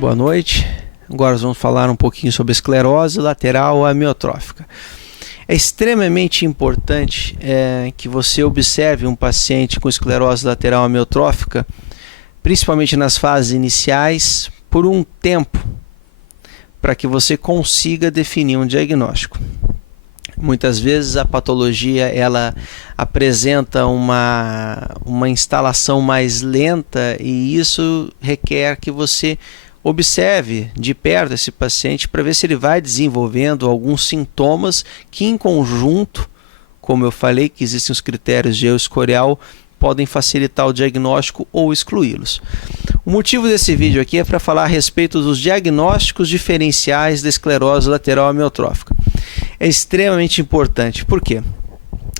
Boa noite. Agora nós vamos falar um pouquinho sobre esclerose lateral amiotrófica. É extremamente importante que você observe um paciente com esclerose lateral amiotrófica, principalmente nas fases iniciais, por um tempo, para que você consiga definir um diagnóstico. Muitas vezes a patologia ela apresenta uma instalação mais lenta e isso requer que você observe de perto esse paciente para ver se ele vai desenvolvendo alguns sintomas que em conjunto, como eu falei, que existem os critérios de escorial, podem facilitar o diagnóstico ou excluí-los. O motivo desse vídeo aqui é para falar a respeito dos diagnósticos diferenciais da esclerose lateral amiotrófica. É extremamente importante. Por quê?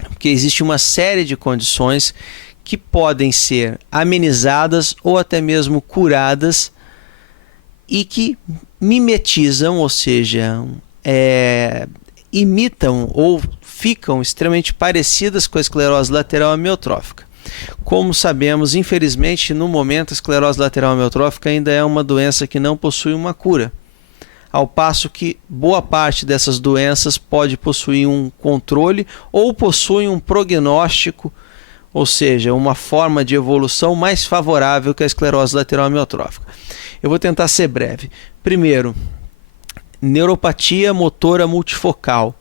Porque existe uma série de condições que podem ser amenizadas ou até mesmo curadas e que mimetizam, ou seja, imitam ou ficam extremamente parecidas com a esclerose lateral amiotrófica. Como sabemos, infelizmente, no momento a esclerose lateral amiotrófica ainda é uma doença que não possui uma cura, ao passo que boa parte dessas doenças pode possuir um controle ou possui um prognóstico, ou seja, uma forma de evolução mais favorável que a esclerose lateral amiotrófica. Eu vou tentar ser breve. Primeiro, neuropatia motora multifocal.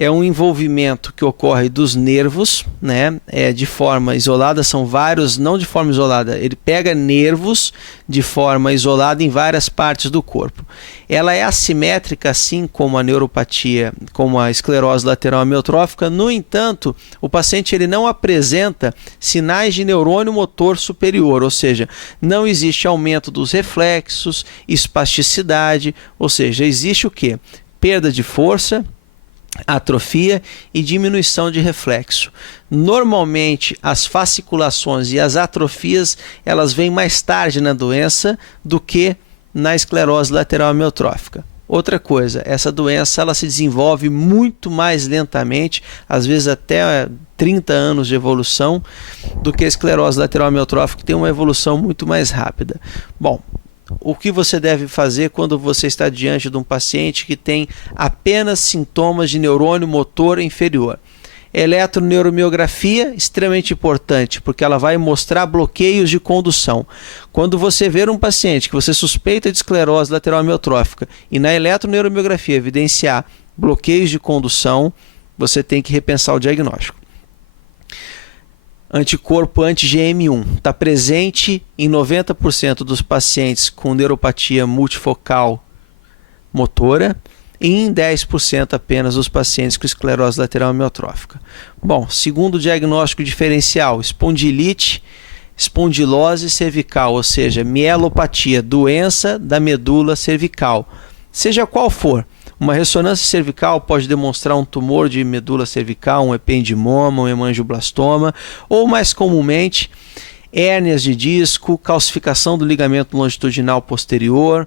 É um envolvimento que ocorre dos nervos, né? De forma isolada, são vários, não de forma isolada, ele pega nervos de forma isolada em várias partes do corpo. Ela é assimétrica, assim como a neuropatia, como a esclerose lateral amiotrófica. No entanto, o paciente ele não apresenta sinais de neurônio motor superior, ou seja, não existe aumento dos reflexos, espasticidade, ou seja, existe o quê? Perda de força, atrofia e diminuição de reflexo. Normalmente as fasciculações e as atrofias elas vêm mais tarde na doença do que na esclerose lateral amiotrófica. Outra coisa, essa doença ela se desenvolve muito mais lentamente, às vezes até 30 anos de evolução, do que a esclerose lateral amiotrófica, que tem uma evolução muito mais rápida. Bom, o que você deve fazer quando você está diante de um paciente que tem apenas sintomas de neurônio motor inferior? Eletroneuromiografia, extremamente importante, porque ela vai mostrar bloqueios de condução. Quando você ver um paciente que você suspeita de esclerose lateral amiotrófica e na eletroneuromiografia evidenciar bloqueios de condução, você tem que repensar o diagnóstico. Anticorpo anti-GM1 está presente em 90% dos pacientes com neuropatia multifocal motora e em 10% apenas dos pacientes com esclerose lateral amiotrófica. Bom, segundo diagnóstico diferencial, espondilite, espondilose cervical, ou seja, mielopatia, doença da medula cervical, seja qual for. Uma ressonância cervical pode demonstrar um tumor de medula cervical, um ependimoma, um hemangioblastoma, ou mais comumente, hérnias de disco, calcificação do ligamento longitudinal posterior,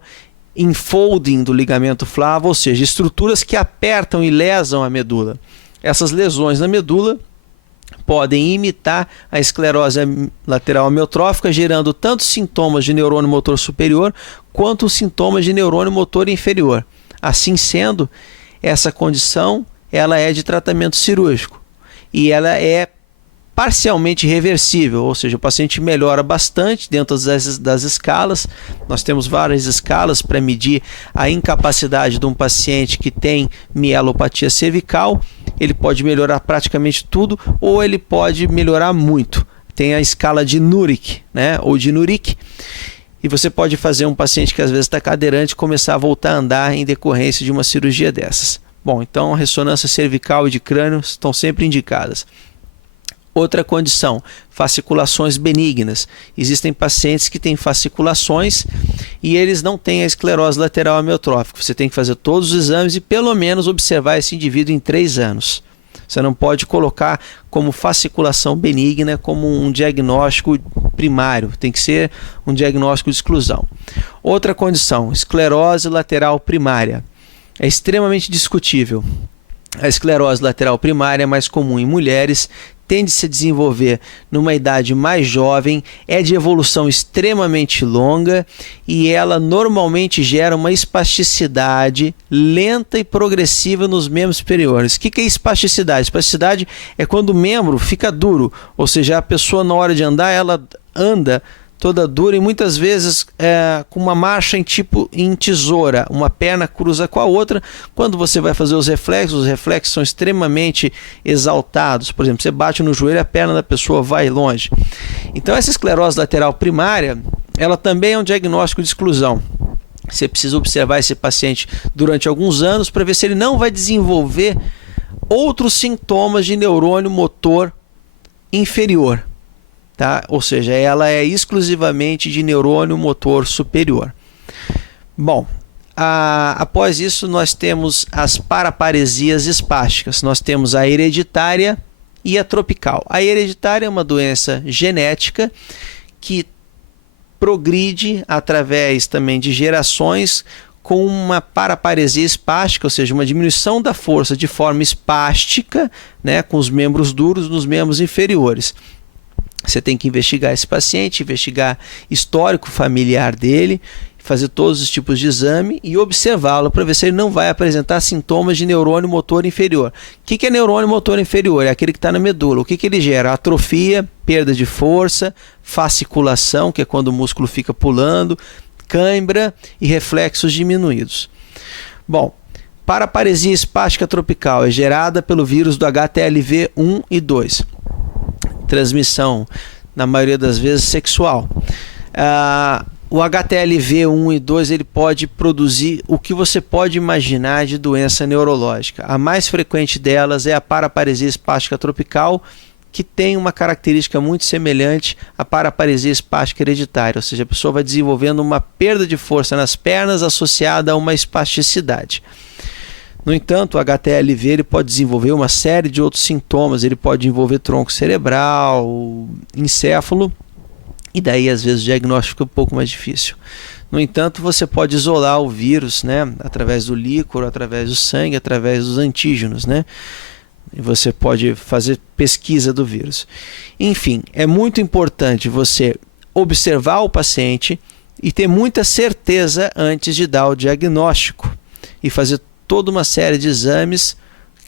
enfolding do ligamento flavo, ou seja, estruturas que apertam e lesam a medula. Essas lesões na medula podem imitar a esclerose lateral amiotrófica, gerando tanto sintomas de neurônio motor superior quanto sintomas de neurônio motor inferior. Assim sendo, essa condição ela é de tratamento cirúrgico e ela é parcialmente reversível, ou seja, o paciente melhora bastante dentro das escalas. Nós temos várias escalas para medir a incapacidade de um paciente que tem mielopatia cervical. Ele pode melhorar praticamente tudo ou ele pode melhorar muito. Tem a escala de Nurick, né, ou de Nurick. E você pode fazer um paciente que às vezes está cadeirante começar a voltar a andar em decorrência de uma cirurgia dessas. Bom, então a ressonância cervical e de crânio estão sempre indicadas. Outra condição, fasciculações benignas. Existem pacientes que têm fasciculações e eles não têm a esclerose lateral amiotrófica. Você tem que fazer todos os exames e pelo menos observar esse indivíduo em 3 anos. Você não pode colocar como fasciculação benigna como um diagnóstico primário, tem que ser um diagnóstico de exclusão. Outra condição, esclerose lateral primária. É extremamente discutível. A esclerose lateral primária é mais comum em mulheres, tende a se desenvolver numa idade mais jovem, é de evolução extremamente longa e ela normalmente gera uma espasticidade lenta e progressiva nos membros superiores. O que é espasticidade? Espasticidade é quando o membro fica duro, ou seja, a pessoa na hora de andar, ela anda toda dura e muitas vezes com uma marcha em tesoura, uma perna cruza com a outra. Quando você vai fazer os reflexos são extremamente exaltados. Por exemplo, você bate no joelho, a perna da pessoa vai longe. Então essa esclerose lateral primária, ela também é um diagnóstico de exclusão. Você precisa observar esse paciente durante alguns anos para ver se ele não vai desenvolver outros sintomas de neurônio motor inferior. Tá? Ou seja, ela é exclusivamente de neurônio motor superior. Bom, após isso nós temos as paraparesias espásticas. Nós temos a hereditária e a tropical. A hereditária é uma doença genética que progride através também de gerações com uma paraparesia espástica, ou seja, uma diminuição da força de forma espástica, né, com os membros duros nos membros inferiores. Você tem que investigar esse paciente, investigar histórico familiar dele, fazer todos os tipos de exame e observá-lo para ver se ele não vai apresentar sintomas de neurônio motor inferior. O que é neurônio motor inferior? É aquele que está na medula. O que ele gera? Atrofia, perda de força, fasciculação, que é quando o músculo fica pulando, cãibra e reflexos diminuídos. Bom, paraparesia espástica tropical é gerada pelo vírus do HTLV1 e 2. Transmissão, na maioria das vezes, sexual. O HTLV1 e 2 ele pode produzir o que você pode imaginar de doença neurológica. A mais frequente delas é a paraparesia espástica tropical, que tem uma característica muito semelhante à paraparesia espástica hereditária, ou seja, a pessoa vai desenvolvendo uma perda de força nas pernas associada a uma espasticidade. No entanto, o HTLV ele pode desenvolver uma série de outros sintomas, ele pode envolver tronco cerebral, encéfalo, e daí às vezes o diagnóstico fica um pouco mais difícil. No entanto, você pode isolar o vírus, né, através do líquor, através do sangue, através dos antígenos, né? E você pode fazer pesquisa do vírus. Enfim, é muito importante você observar o paciente e ter muita certeza antes de dar o diagnóstico e fazer toda uma série de exames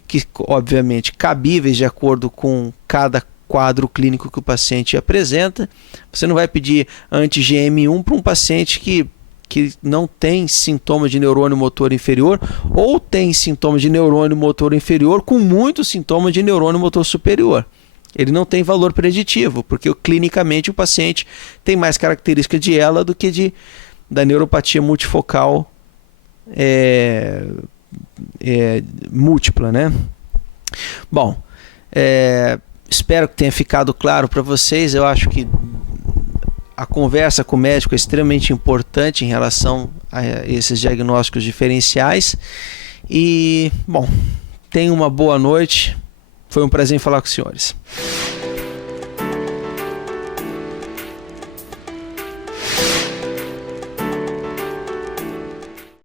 que, obviamente, cabíveis de acordo com cada quadro clínico que o paciente apresenta. Você não vai pedir anti-GM1 para um paciente que não tem sintomas de neurônio motor inferior ou tem sintomas de neurônio motor inferior com muitos sintomas de neurônio motor superior. Ele não tem valor preditivo, porque clinicamente o paciente tem mais característica de ELA do que da neuropatia multifocal múltipla, né? Bom, espero que tenha ficado claro para vocês. Eu acho que a conversa com o médico é extremamente importante em relação a esses diagnósticos diferenciais. E, bom, tenham uma boa noite. Foi um prazer em falar com os senhores.